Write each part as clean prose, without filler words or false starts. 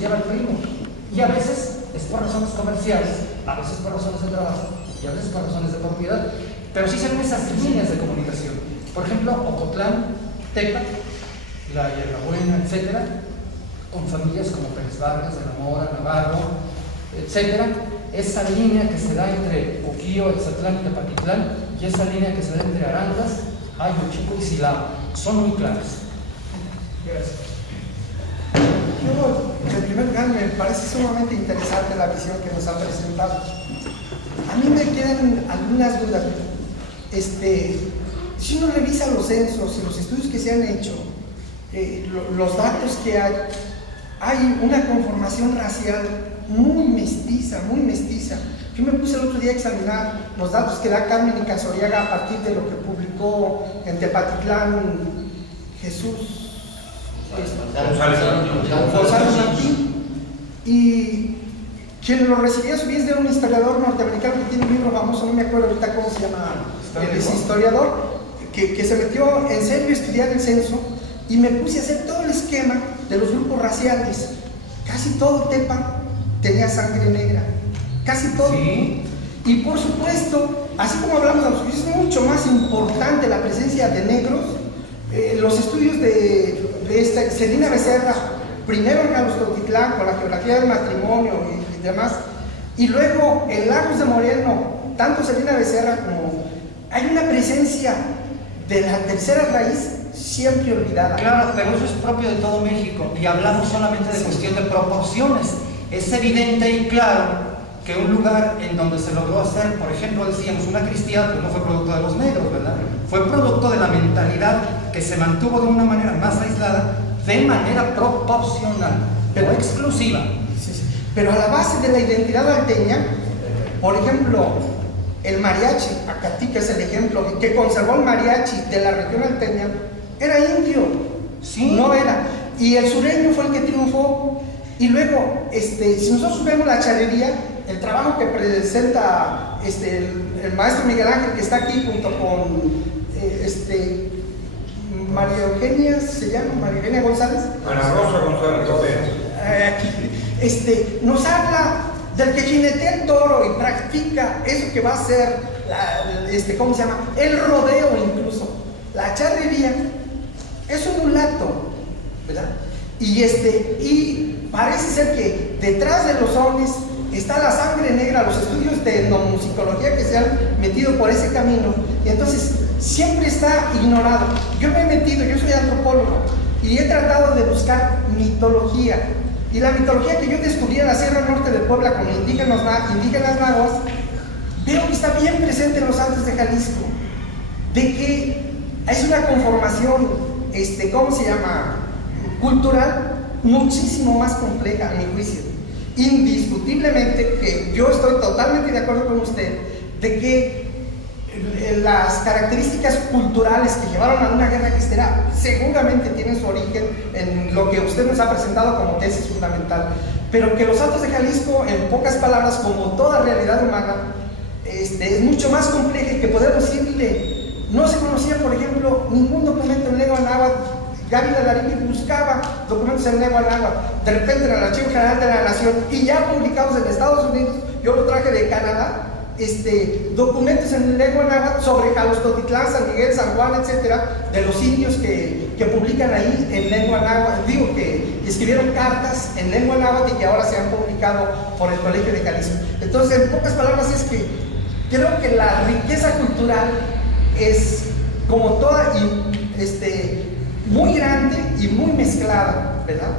lleva el primo. Y a veces es por razones comerciales, a veces por razones de trabajo y a veces por razones de propiedad. Pero sí se ven esas líneas de comunicación. Por ejemplo, Ocotlán, Tepa, la Hierbabuena, etcétera, con familias como Pérez Vargas, de la Mora, Navarro, etcétera. Esa línea que se da entre Uquío, Etzatlán y Tepatitlán, y esa línea que se da entre Arandas, Ayochico y Silao, son muy claras. Gracias. Yo, en primer lugar, me parece sumamente interesante la visión que nos ha presentado. A mí me quedan algunas dudas. Si uno revisa los censos y los estudios que se han hecho, los datos que hay una conformación racial muy mestiza, muy mestiza. Yo me puse el otro día a examinar los datos que da Carmen y Casoriaga a partir de lo que publicó en Tepatitlán Jesús González Martín, y quien lo recibía a su vez era un historiador norteamericano que tiene un libro famoso, no me acuerdo ahorita cómo se llama, el historiador, que se metió en serio a estudiar el censo, y me puse a hacer todo el esquema de los grupos raciales. Casi todo Tepa tenía sangre negra, casi todo. ¿Sí? Y por supuesto, así como hablamos de los juicios, es mucho más importante la presencia de negros. Los estudios de Celina Becerra, primero en Jalostotitlán con la geografía del matrimonio y demás, y luego en Lagos de Moreno, tanto Celina Becerra como hay una presencia de la tercera raíz siempre olvidada. Claro, pero eso es propio de todo México y hablamos solamente de cuestión de proporciones. Es evidente y claro que un lugar en donde se logró hacer, por ejemplo, decíamos, una cristiandad, pues no fue producto de los negros, ¿verdad? Fue producto de la mentalidad que se mantuvo de una manera más aislada, de manera proporcional, pero exclusiva. Sí. Pero a la base de la identidad alteña, por ejemplo, el mariachi, Acatica es el ejemplo, que conservó el mariachi de la región alteña, era indio, sí. No era. Y el sureño fue el que triunfó. Y luego, si nosotros vemos la charrería, el trabajo que presenta el maestro Miguel Ángel, que está aquí junto con María Eugenia, ¿se llama? María Eugenia González. Ana Rosa González nos habla del que jinetea el toro y practica eso que va a ser, ¿cómo se llama? El rodeo incluso. La charrería es un mulato, ¿verdad? Y parece ser que detrás de los ovnis está la sangre negra, los estudios de etnomusicología que se han metido por ese camino, y entonces siempre está ignorado. Yo me he metido, yo soy antropólogo, y he tratado de buscar mitología, y la mitología que yo descubrí en la Sierra Norte de Puebla con indígenas nahuas, veo que está bien presente en los Altos de Jalisco, de que es una conformación, ¿cómo se llama?, cultural, muchísimo más compleja, a mi juicio. Indiscutiblemente que yo estoy totalmente de acuerdo con usted de que las características culturales que llevaron a una guerra cristera seguramente tienen su origen en lo que usted nos ha presentado como tesis fundamental, pero que los Altos de Jalisco, en pocas palabras, como toda realidad humana, es mucho más compleja, y que podemos decirle, no se conocía, por ejemplo, ningún documento en lengua náhuatl. Gaby Lalarín buscaba documentos en lengua náhuatl, de repente en el Archivo General de la Nación, y ya publicados en Estados Unidos, yo lo traje de Canadá, documentos en lengua náhuatl sobre Jalostotitlán, San Miguel, San Juan, etcétera, de los indios que publican ahí en lengua náhuatl, que escribieron cartas en lengua náhuatl y que ahora se han publicado por el Colegio de Jalisco. Entonces, en pocas palabras, es que creo que la riqueza cultural es como toda muy grande y muy mezclada, ¿verdad?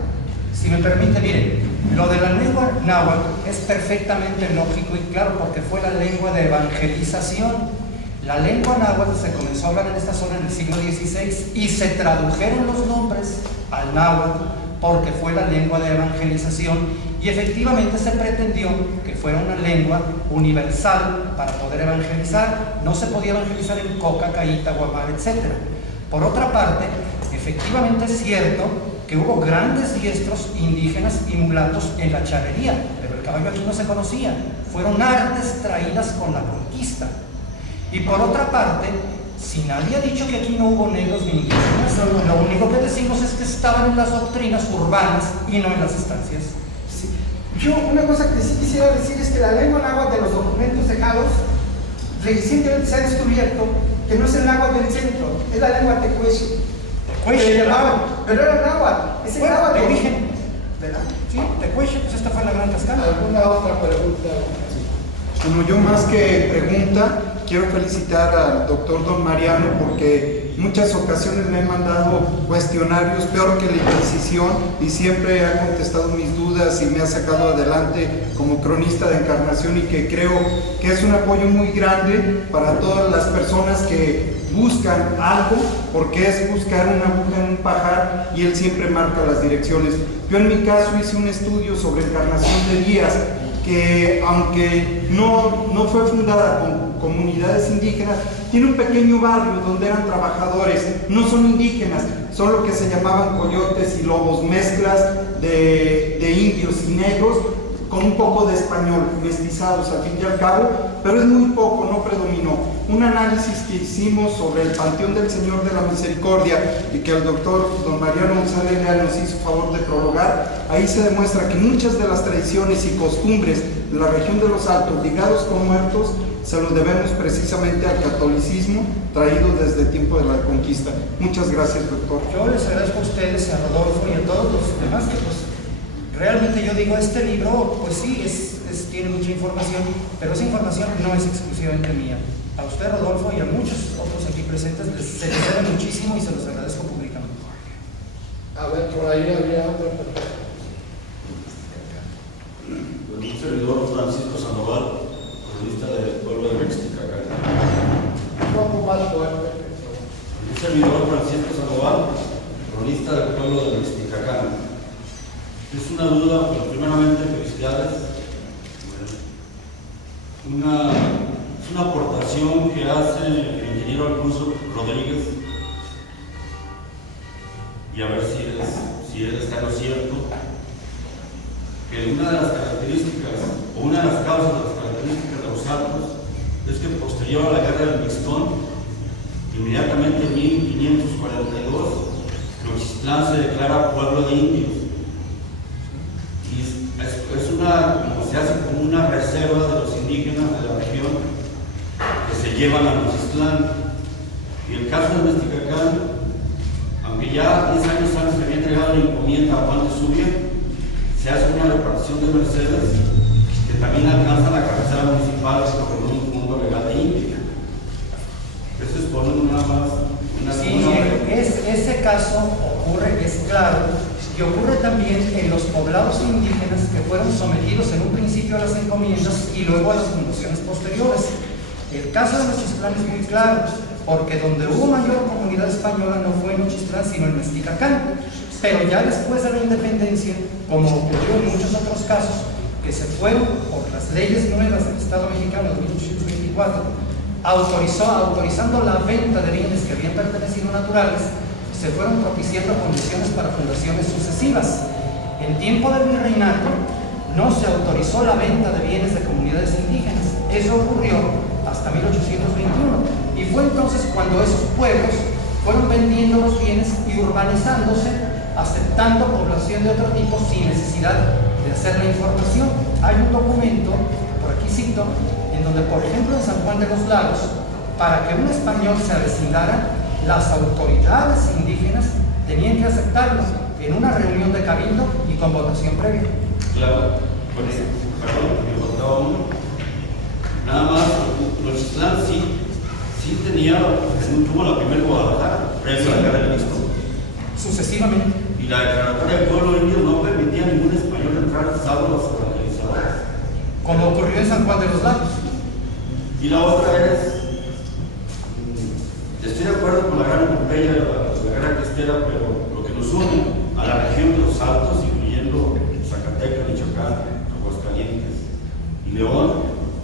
Si me permite, miren, lo de la lengua náhuatl es perfectamente lógico y claro, porque fue la lengua de evangelización. La lengua náhuatl se comenzó a hablar en esta zona en el siglo XVI y se tradujeron los nombres al náhuatl porque fue la lengua de evangelización, y efectivamente se pretendió que fuera una lengua universal para poder evangelizar. No se podía evangelizar en Coca, Caíta, Guamar, etc. Por otra parte, efectivamente es cierto que hubo grandes diestros indígenas y mulatos en la charrería, pero el caballo aquí no se conocía. Fueron artes traídas con la conquista. Y por otra parte, si nadie ha dicho que aquí no hubo negros ni indígenas, lo único que decimos es que estaban en las doctrinas urbanas y no en las estancias. Yo una cosa que sí quisiera decir es que la lengua náhuatl de los documentos dejados recientemente se ha descubierto que no es el náhuatl del centro, es la lengua tecueche. Pero era náhuatl, es el náhuatl de de origen. ¿verdad? Sí, tecueche, pues esta fue la gran cascada. ¿Alguna otra pregunta? Bueno, yo más que pregunta, quiero felicitar al doctor Don Mariano porque muchas ocasiones me he mandado cuestionarios peor que la Inquisición y siempre ha contestado mis dudas y me ha sacado adelante como cronista de Encarnación, y que creo que es un apoyo muy grande para todas las personas que buscan algo, porque es buscar una aguja en un pajar y él siempre marca las direcciones. Yo en mi caso hice un estudio sobre Encarnación de Díaz, que aunque no fue fundada con comunidades indígenas, tiene un pequeño barrio donde eran trabajadores, no son indígenas, son lo que se llamaban coyotes y lobos, mezclas de indios y negros con un poco de español, mestizados al fin y al cabo, pero es muy poco, no predominó. Un análisis que hicimos sobre el Panteón del Señor de la Misericordia y que el doctor Don Mariano González Leal nos hizo favor de prologar, ahí se demuestra que muchas de las tradiciones y costumbres de la región de los Altos ligados con muertos se lo debemos precisamente al catolicismo traído desde el tiempo de la conquista. Muchas gracias, doctor. Yo les agradezco a ustedes, a Rodolfo y a todos los demás que pues realmente yo digo, este libro pues sí, tiene mucha información, pero esa información no es exclusivamente mía. A usted, Rodolfo, y a muchos otros aquí presentes se les debe muchísimo y se los agradezco públicamente. A ver, por ahí había otra pregunta. Un servidor, Francisco Sandoval, cronista del pueblo de Mixticacán. Un poco más fuerte. Un servidor, Francisco Sandoval, cronista del pueblo de Mixticacán. Es una duda, pero primeramente felicidades. Es una aportación que hace el ingeniero Alfonso Rodríguez, y a ver si está lo cierto, que una de las características, o una de las causas de las características de los Altos, es que posterior a la guerra del Mixtón, inmediatamente en 1542, Tenochtitlán se declara pueblo de indios. Y como se hace como una reserva de los indígenas de la región que se llevan a Tenochtitlán. Y el caso de Mixticacán, aunque ya 10 años antes se había entregado la encomienda a Juan de Zubia, se hace una repartición de mercedes que también alcanza la cabecera municipal con un fondo legal de India. Eso es por nada más Ese caso ocurre, es claro, y ocurre también en los poblados indígenas que fueron sometidos en un principio a las encomiendas y luego a las fundaciones posteriores. El caso de Nochistlán es muy claro, porque donde hubo mayor comunidad española no fue en Nochistlán, sino en Mexticacán. Pero ya después de la independencia, como ocurrió en muchos otros casos, que se fueron por las leyes nuevas del Estado mexicano de 1824, autorizando la venta de bienes que habían pertenecido naturales, se fueron propiciando condiciones para fundaciones sucesivas. En tiempo del virreinato no se autorizó la venta de bienes de comunidades indígenas. Eso ocurrió hasta 1821. Y fue entonces cuando esos pueblos fueron vendiendo los bienes y urbanizándose, aceptando población de otro tipo sin necesidad de hacer la información. Hay un documento, por aquí cito, en donde, por ejemplo, en San Juan de los Lagos, para que un español se avecindara, las autoridades indígenas tenían que aceptarlo en una reunión de cabildo y con votación previa. Claro, perdón, me faltaba uno. Nada más, Tenochtitlán sí tuvo la primera Guadalajara, previo a la guerra del Mixtón. Sucesivamente. Y la declaratoria del pueblo indio no permitía a ningún español entrar, salvo los evangelizados. Como ocurrió en San Juan de los Lagos. Y la otra es, estoy de acuerdo con la gran epopeya de la guerra cristera, pero lo que nos une a la región de los Altos, incluyendo Zacatecas, Michoacán, Aguascalientes y León,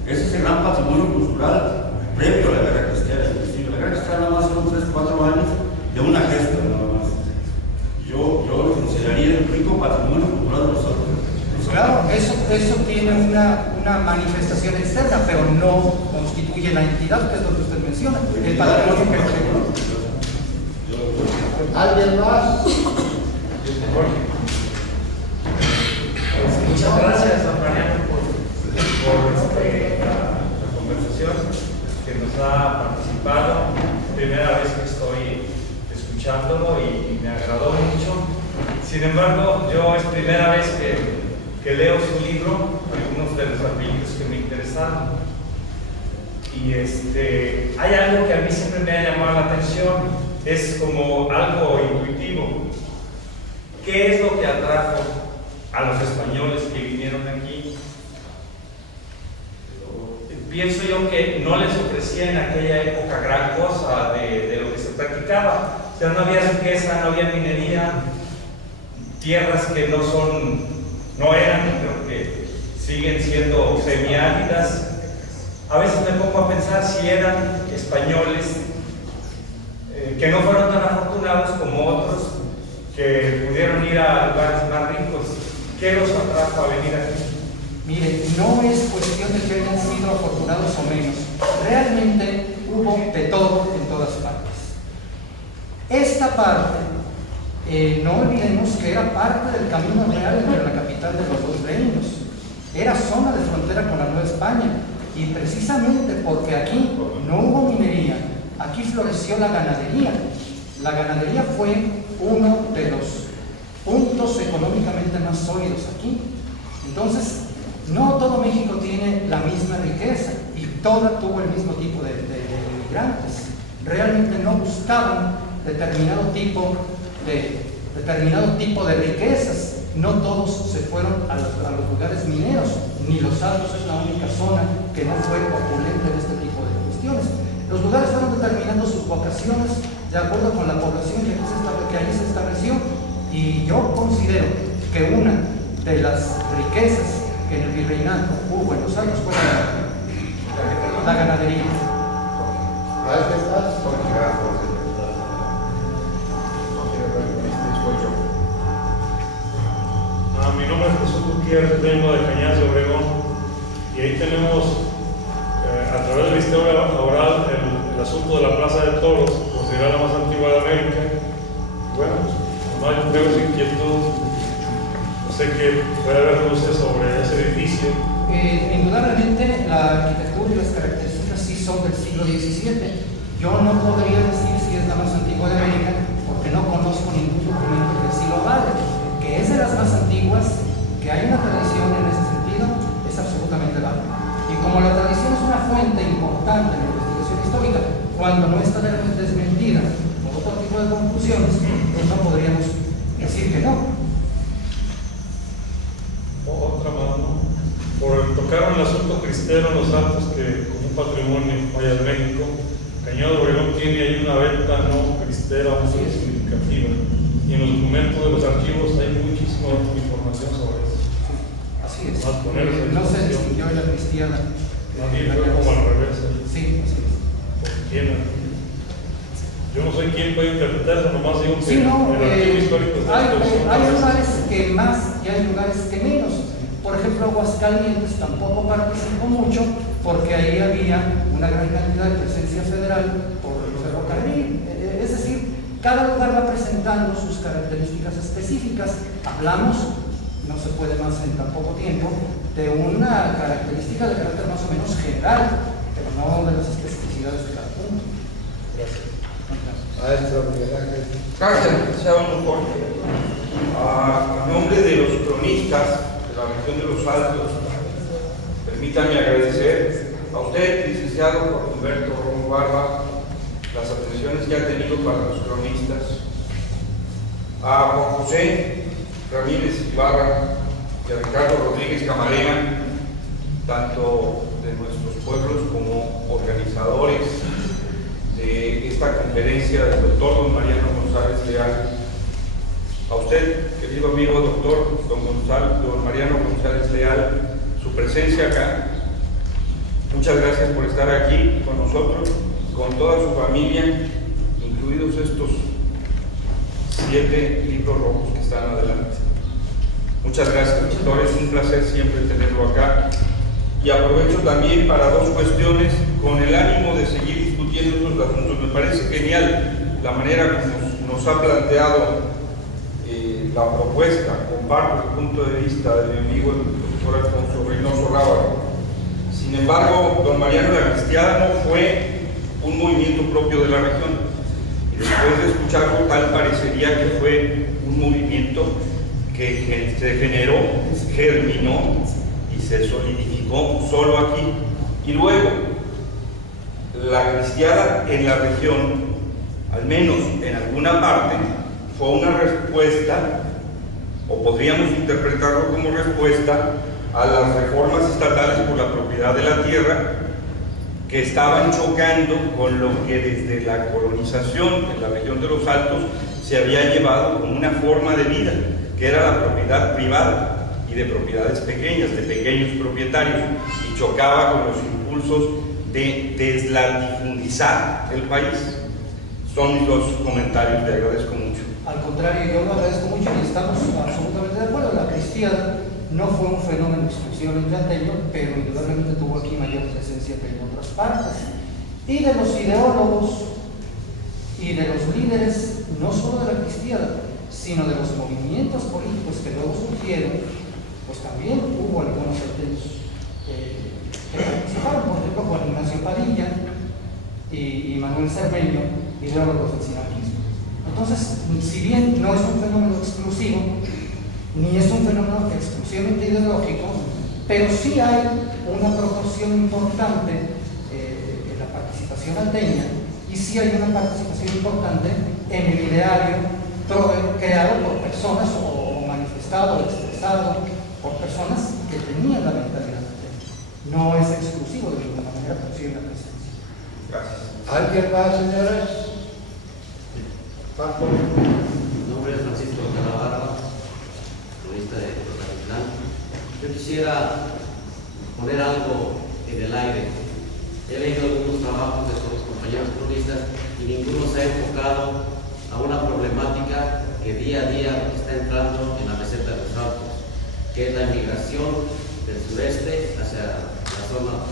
es ese gran patrimonio cultural previo a la guerra cristera. Inclusive la guerra cristera nada más fueron 3-4 años de una gesta nada más. Yo lo consideraría el rico patrimonio cultural de los Altos. Claro, eso tiene una manifestación externa, pero no constituye la entidad, que es lo que usted menciona, el patrimonio que ¿Alguien más? Muchas gracias. Sin embargo, yo es primera vez que leo su libro, algunos de los apellidos que me interesaron. Y hay algo que a mí siempre me ha llamado la atención, es como algo intuitivo. ¿Qué es lo que atrajo a los españoles que vinieron aquí? Pienso yo que no les ofrecía en aquella época gran cosa de lo que se practicaba. O sea, no había riqueza, no había minería, tierras que no eran, creo que siguen siendo semiáridas. A veces me pongo a pensar si eran españoles que no fueron tan afortunados como otros que pudieron ir a lugares más ricos. ¿Qué los atrajo a venir aquí? Mire, no es cuestión de que hayan sido afortunados o menos. Realmente hubo de todo en todas partes. Esta parte, no olvidemos que era parte del camino real entre la capital de los dos reinos. Era zona de frontera con la Nueva España. Y precisamente porque aquí no hubo minería, aquí floreció la ganadería. La ganadería fue uno de los puntos económicamente más sólidos aquí. Entonces, no todo México tiene la misma riqueza y toda tuvo el mismo tipo de inmigrantes. Realmente no buscaban determinado tipo de riquezas. No todos se fueron a los lugares mineros, ni Los Altos es la única zona que no fue opulenta en este tipo de cuestiones. Los lugares fueron determinando sus vocaciones de acuerdo con la población que allí se estableció, y yo considero que una de las riquezas que en el virreinato hubo en Los Altos fue la ganadería. Mi nombre es Jesús Gutiérrez, vengo de Cañas de Obregón, y ahí tenemos a través de la historia oral el asunto de la Plaza de Toros, considerada la más antigua de América. Bueno, no hay pruebas de inquietud, no sé qué puede haber luces sobre ese edificio. Indudablemente la arquitectura y las características sí son del siglo XVII. Yo no podría decir si es la más antigua de América porque no conozco ningún documento que así lo vale. Que es de las más antiguas, que hay una tradición en ese sentido, es absolutamente válido. Y como la tradición es una fuente importante en la investigación histórica, cuando no está desmentida por otro tipo de conclusiones, pues no podríamos decir que no. Otra más, ¿no? Tocaron el asunto cristero en Los Altos, que como un patrimonio Maya de México, Cañada de Obregón tiene ahí una venta no cristera muy significativa. Y en los documentos de los archivos hay muchísima información sobre eso. Así es. No se distinguió la cristiana. Más bien fue como al revés. Sí, así es. Yo no soy quien puede interpretar eso, nomás digo que Sí, no, el archivo histórico de hay lugares que más y hay lugares que menos. Por ejemplo, Aguascalientes tampoco participó mucho porque ahí había una gran cantidad de presencia federal por el ferrocarril. Es decir, cada lugar va presentando sus características específicas. Hablamos, no se puede más en tan poco tiempo, de una característica de carácter más o menos general, pero no de las especificidades de cada punto. Gracias. Miguel Ángel. Gracias, licenciado Jorge. A nombre de los cronistas de la región de Los Altos, permítanme agradecer a usted, licenciado Jorge Humberto Romo Barba, las atenciones que ha tenido para los cronistas, a Juan José Ramírez Ibarra y a Ricardo Rodríguez Camarena, tanto de nuestros pueblos como organizadores de esta conferencia del doctor don Mariano González Leal. A usted, querido amigo doctor don Mariano González Leal, su presencia acá. Muchas gracias por estar aquí con nosotros, con toda su familia, incluidos estos 7 libros rojos que están adelante. Muchas gracias, doctor, es un placer siempre tenerlo acá. Y aprovecho también para 2 cuestiones, con el ánimo de seguir discutiendo estos asuntos. Me parece genial la manera como nos ha planteado la propuesta. Comparto el punto de vista de mi amigo el doctor Alfonso Reynoso Rábaro. Sin embargo, don Mariano de Cristiano fue un movimiento propio de la región. Y después de escucharlo, tal parecería que fue un un movimiento que se generó, germinó y se solidificó solo aquí. Y luego, la cristiada en la región, al menos en alguna parte, fue una respuesta, o podríamos interpretarlo como respuesta, a las reformas estatales por la propiedad de la tierra, que estaban chocando con lo que desde la colonización en la región de los Altos se había llevado como una forma de vida, que era la propiedad privada y de propiedades pequeñas, de pequeños propietarios, y chocaba con los impulsos de deslatifundizar el país. Son mis dos comentarios, le agradezco mucho. Al contrario, yo lo agradezco mucho y estamos absolutamente de acuerdo. La cristiada no fue un fenómeno exclusivamente andino, pero indudablemente tuvo aquí mayor presencia que en otras partes. Y de los ideólogos y de los líderes, no solo de la cristiada, sino de los movimientos políticos que luego surgieron, pues también hubo algunos artenos que participaron, por ejemplo, Juan Ignacio Padilla y Manuel Cermeño, ideólogos del sinarquismo. Entonces, si bien no es un fenómeno exclusivo, ni es un fenómeno exclusivamente ideológico, pero sí hay una proporción importante en la participación alteña, y sí hay una participación importante en el ideario creado por personas o manifestado o expresado por personas que tenían la mentalidad alteña. No es exclusivo de ninguna manera, pero sí hay una presencia. Gracias. ¿Alguien más, señores? Paco. Mi nombre es Francisco Calabarra, cronista de Totatitlán. Yo quisiera poner algo en el aire. He leído algunos trabajos de todos los compañeros cronistas y ninguno se ha enfocado a una problemática que día a día está entrando en la meseta de los Altos, que es la migración del sureste hacia la zona,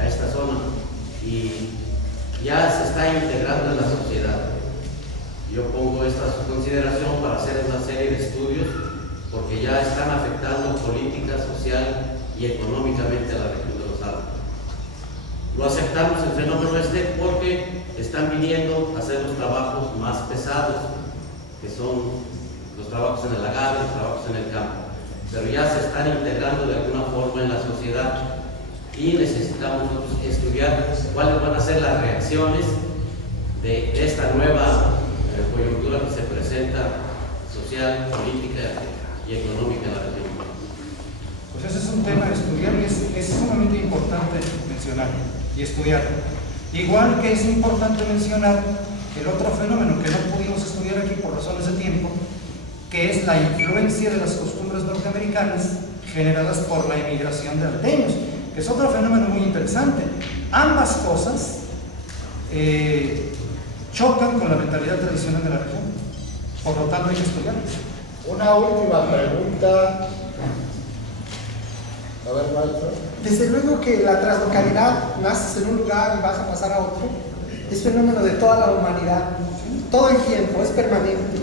a esta zona, y ya se está integrando en la sociedad. Yo pongo esta a su consideración para hacer una serie de estudios, porque ya están afectando política, social y económicamente a la región de los Altos. Lo aceptamos el fenómeno porque están viniendo a hacer los trabajos más pesados, que son los trabajos en el agave, los trabajos en el campo, pero ya se están integrando de alguna forma en la sociedad y necesitamos estudiar cuáles van a ser las reacciones de esta nueva coyuntura que se presenta social, política y económica en la región. Pues ese es un tema de estudiar y es sumamente importante mencionar y estudiar. Igual que es importante mencionar el otro fenómeno que no pudimos estudiar aquí por razones de tiempo, que es la influencia de las costumbres norteamericanas generadas por la inmigración de alteños, que es otro fenómeno muy interesante. Ambas cosas chocan con la mentalidad tradicional de la región, por lo tanto hay que estudiarlas. Una última pregunta. A ver, maestro. Desde luego que la translocalidad, naces en un lugar y vas a pasar a otro, es fenómeno de toda la humanidad, todo el tiempo, es permanente.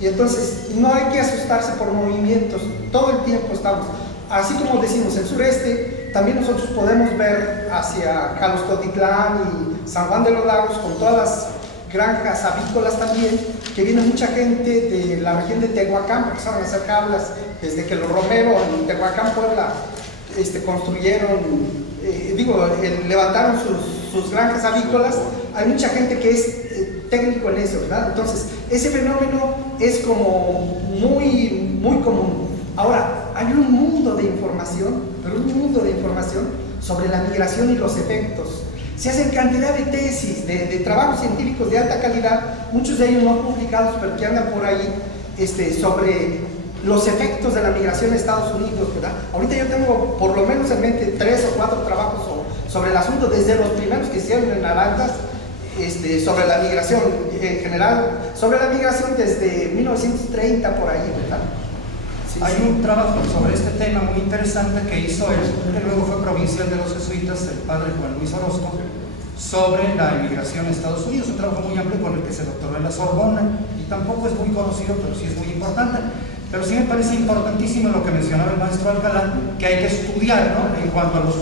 Y entonces no hay que asustarse por movimientos, todo el tiempo estamos. Así como decimos, el sureste, también nosotros podemos ver hacia Jalostotitlán y San Juan de los Lagos, con todas las granjas avícolas también, que viene mucha gente de la región de Tehuacán, porque saben hacer jaulas, desde que los Romero en Tehuacán, Puebla, construyeron, levantaron sus granjas avícolas. Hay mucha gente que es técnico en eso, ¿verdad? Entonces, ese fenómeno es como muy, muy común. Ahora, hay un mundo de información, pero un mundo de información sobre la migración y los efectos. Se hacen cantidad de tesis, de trabajos científicos de alta calidad, muchos de ellos no publicados, pero que andan por ahí, sobre los efectos de la migración a Estados Unidos, ¿verdad? Ahorita yo tengo por lo menos en mente 3 o 4 trabajos sobre el asunto, desde los primeros que hicieron en Arandas, sobre la migración en general, sobre la migración desde 1930 por ahí, ¿verdad? Sí, Hay un trabajo sobre este tema muy interesante que hizo él, que luego fue provincial de los jesuitas, el padre Juan Luis Orozco, sobre la inmigración a Estados Unidos, un trabajo muy amplio con el que se doctoró en la Sorbona, y tampoco es muy conocido, pero sí es muy importante. Pero sí me parece importantísimo lo que mencionaba el maestro Alcalá, que hay que estudiar, ¿no?, en cuanto a los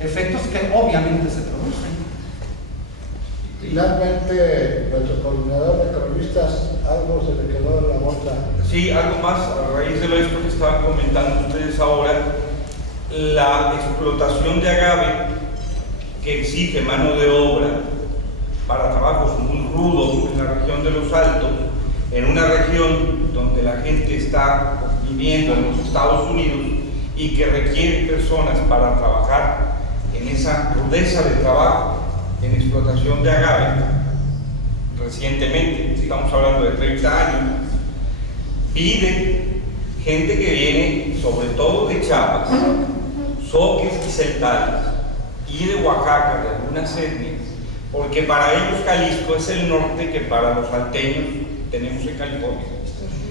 efectos que obviamente se producen. Finalmente, nuestro coordinador de cronistas, algo se le quedó en la bolsa. Sí, algo más a raíz de esto que estaban comentando ustedes ahora, la explotación de agave que exige mano de obra para trabajos muy rudos en la región de los Altos, en una región donde la gente está viviendo en los Estados Unidos y que requiere personas para trabajar en esa rudeza de trabajo en explotación de agave. Recientemente, estamos hablando de 30 años, pide gente que viene sobre todo de Chiapas, Zoques y Celtales, y de Oaxaca, de algunas etnias, porque para ellos Jalisco es el norte que para los salteños tenemos en California.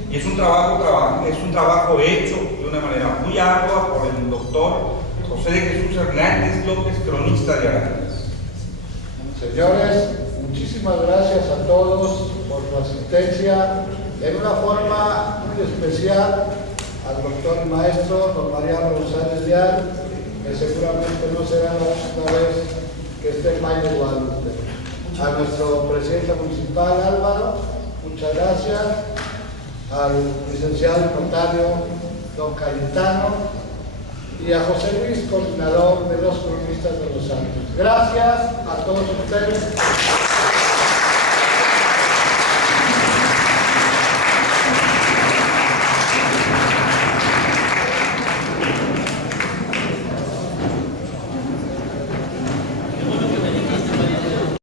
Y es un trabajo hecho de una manera muy ardua por el doctor José de Jesús Hernández López, cronista de Arandas. Señores, muchísimas gracias a todos por su asistencia. En una forma muy especial al doctor y maestro don Mariano González Leal, que seguramente no será la última vez que esté en Valle de Guadalupe. A nuestro presidente municipal Álvaro, muchas gracias. Al licenciado y notario don Cayetano y a José Luis, coordinador de los cronistas de los Santos. Gracias a todos ustedes.